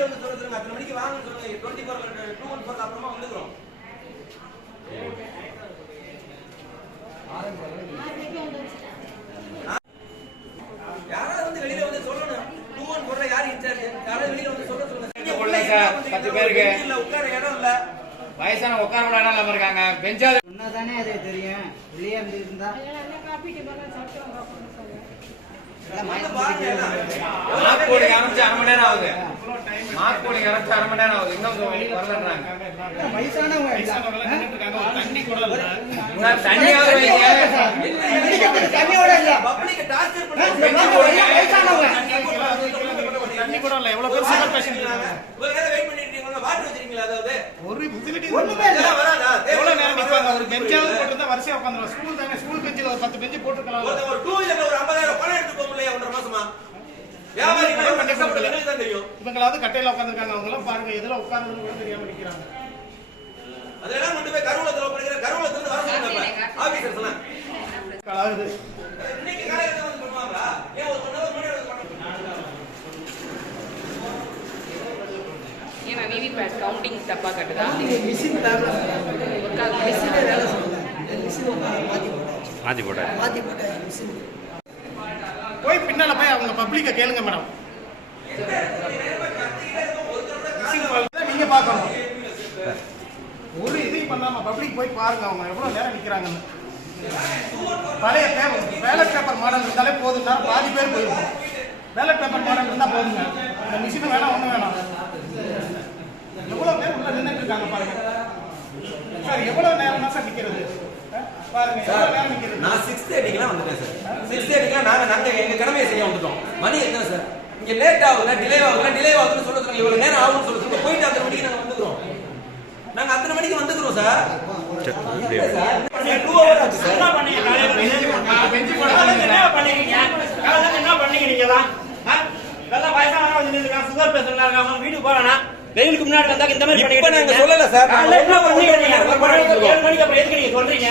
வெளியில வந்து சொல்ல சொல்லுங்க அத்தனை மணிக்கு வாங்க சொல்லுங்க twenty four to one four அப்புறமா வந்துக்கிறோம். உட்கார இடம் இல்ல. வயசான உட்கார கூட இல்லாம இருக்காங்க? பெஞ்சா சொன்னாதானே தெரியும். வெளியே இருந்திருந்தா பாருங்க அரை மார்க் அரை மணி நேரம் வரலன்றாங்க வயசானவங்க சார் தண்ணியாவது தண்ணியோட இல்ல பப்ளிக்க டார்ச்சர் வயசானவங்க. தண்ணி கூட இல்ல எவ்வளவு பேர் சுகர் பேஷண்ட் ஒரு நேரம் வெயிட் பண்ணிட்டு இருக்கீங்களா வாட்டர் வச்சிருக்கீங்களா அதாவது ஒரு ஃபெசிலிட்டி ஒண்ணுமே இல்ல. இதெல்லாம் வராதா எவ்வளவு நேரம் நிப்பாங்க ஒரு பெஞ்சாவது போட்டு வரிசையா உட்காந்துருவோம் ஸ்கூல் தானே ஸ்கூல் பெஞ்சில் ஒரு பத்து பெஞ்சு போட்டுருக்கலாம் ஒரு டூ வீலர்ல ஒரு ஐம்பதாயிரம் பணம் எடுத்து போக முடியல ஒன்றரை மாசமா வியாபாரி இவங்களாவது கட்டையில உட்காந்துருக்காங்க அவங்க எல்லாம் பாருங்க எதுல உட்கார்ந்து கூட தெரியாம நிக்கிறாங்க. அதெல்லாம் கொண்டு போய் கருவூலத்துல படிக்கிற கருவூலத்துல இருந்து வர சொல்லுங்க ஆபீசர்ஸ் எல்லாம் அதாவது இன்னைக்கு காலையில வந்து பண்ணுவாங்களா? ஏன் ஒரு மணி நேரம் முன்னாடி வந்து பண்ண ஏன்னா விவிபேட் கவுண்டிங் தப்பா கட்டுதா? மிஷின் ஆகுது மிஷின் வேலை சொல்லல மிஷின் மாத்தி போட்டாச்சு மாற்றி போட்டார் மாத்தி போட்டாச்சு மிஷின் போய் பின்னால போய் அவங்க பப்ளிக்க கேளுங்க மேடம் நீங்க பார்க்கணும். ஒரு இதையும் பண்ணாம பப்ளிக் போய் பாருங்க அவங்க எவ்வளவு நேரம் நிக்கிறாங்கன்னு. பழைய பேப்பர் பேலட் பேப்பர் மாடல் இருந்தாலே போதும் நேரம் பாதி பேர் போயிருக்கும் பேலட் பேப்பர் மாடல் இருந்தா போதுங்க. இந்த மிஷின் வேணாம் ஒண்ணு வேணாம். எவ்வளவு பேர் உள்ள நின்னுட்டு இருக்காங்க பாருங்க. சார் எவ்வளவு நேரம் தான் சார் நிக்கிறது? நான் சிக்ஸ் தேர்ட்டிக்கெல்லாம் வந்துட்டேன் சார். சிக்ஸ் தேர்ட்டிக்கெல்லாம் நாங்க நாங்க எங்க கடமையை செய்ய வந்துட்டோம். மணி எத்தனை சார்? இங்க லேட் ஆகுதுல டிலே ஆகுதுல டிலே ஆகுதுன்னு சொல்லுறாங்க இவ்வளவு நேரம் ஆகும்னு சொல்லுங்க போயிட்டு அத்தனை மணிக்கு நாங்க வந்துக்கிறோம். நாங்க அத்தனை மணிக்கு வந்துக்கிறோம் சார்? வெயிலுக்கு முன்னாடி வந்தா இந்த மாதிரி. சொல்லல சார். என்ன ஏழு மணிக்கு அப்புறம் எதுக்கு நீங்க சொல்றீங்க?